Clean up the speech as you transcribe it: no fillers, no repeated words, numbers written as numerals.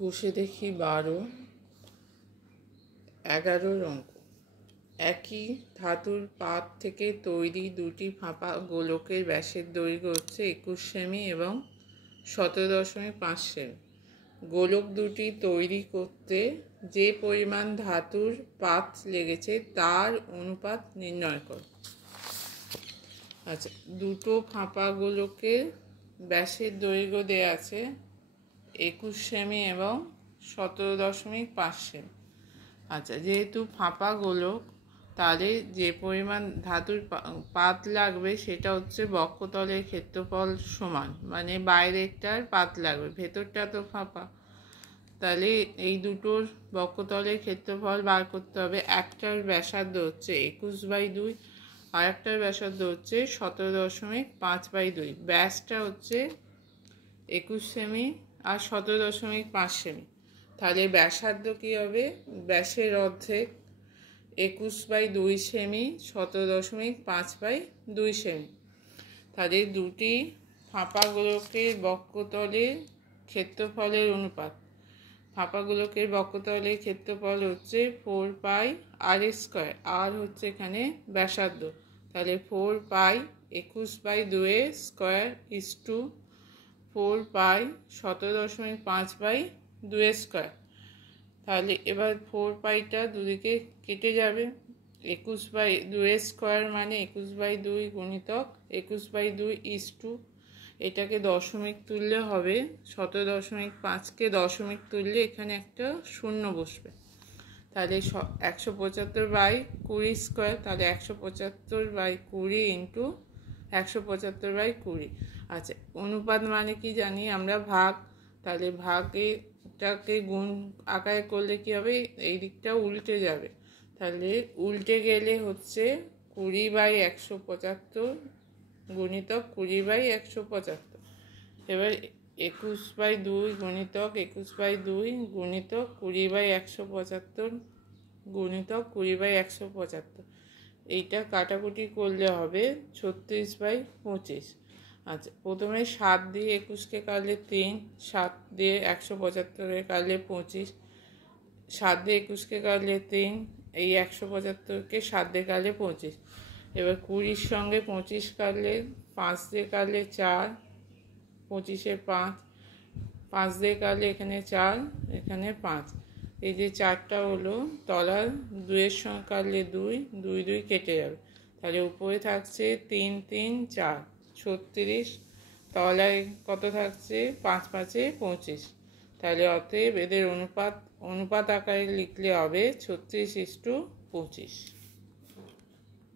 কষে দেখি 12, 11 অঙ্ক। একই ধাতুর পাত থেকে তৈরি দুটি ফাঁপা গোলকের ব্যাসের দৈর্ঘ্য হচ্ছে 21 সেমি এবং 17.5 সেমি। গোলক দুটি তৈরি করতে যে পরিমাণ ধাতুর পাত লেগেছে তার অনুপাত নির্ণয় করো। আচ্ছা, দুটো ফাঁপা গোলকের ব্যাসের দৈর্ঘ্য দেয়া আছে 21 সেমি এবং 17.5 সেমি। আচ্ছা, যেহেতু ফাঁপা গোলক, তাহলে যে পরিমাণ ধাতুর পাত লাগবে সেটা হচ্ছে বক্ষতলের ক্ষেত্রফল সমান, মানে বাইরেরটার পাত লাগবে, ভেতরটা তো ফাঁপা। তাহলে এই দুটোর বক্ষতলের ক্ষেত্রফল বার করতে হবে। একটার ব্যাসার্ধ হচ্ছে 21/2, আর একটার ব্যাসার্ধ হচ্ছে 17.5/2। ব্যাসটা হচ্ছে 21 সেমি আর 17.5 সেমি। তাহলে ব্যাসার্ধ কী হবে? ব্যাসের অর্ধেক 21/2 সেমি, 17.5/2 সেমি। তাহলে দুটি ফাঁপা গোলকের বক্ষতলের ক্ষেত্রফলের অনুপাত। ফাঁপা গোলকের বক্ষতলের ক্ষেত্রফল হচ্ছে 4πr², আর হচ্ছে এখানে ব্যাসার্ধ। তাহলে 4π 21/2² is to 4π 17.5/2²। তাহলে এবার 4πটা দুদিকে কেটে যাবে। 21/2² মানে 21/2 গুণিতক 21/2 is to, এটাকে দশমিক তুললে হবে 17.5কে দশমিক তুললে এখানে একটা শূন্য বসবে। তাহলে 175/20², তাহলে 175/20 ইন্টু 175/20। আচ্ছা, অনুপাত মানে কি জানি আমরা? ভাগ। তাহলে ভাগেটাকে গুণ আকারে করলে কি হবে? এই দিকটা উল্টে যাবে। তাহলে উল্টে গেলে হচ্ছে 20/175 গুণিতক 20/175। এবার 21/2 গুণিতক 21/2 গুণিতক 20/175 গুণিতক 20/175। এইটা কাটাকুটি করলে হবে 36/25। আচ্ছা, প্রথমে 7 দিয়ে 21কে কাটলে 3, 7 দিয়ে 175কে কাটলে 25, 7 দিয়ে 21কে কাটলে 3, এই 175কে 7 দিয়ে কাটলে 25। এবার 20-র সঙ্গে 25 কাটলে 5 দিয়ে কাটলে 4, 25-এ 5, 5 দিয়ে কাটলে এখানে 4, এখানে 5। এই যে 4টা হলো, তলার 2-এর সঙ্গে কাটলে 2, 2 2 কেটে যাবে। তাহলে উপরে থাকছে 3 3 4, 36। তলায় কত থাকছে? 5 5-এ 25। তাহলে অতএব এদের অনুপাত আকারে লিখলে হবে 36:25।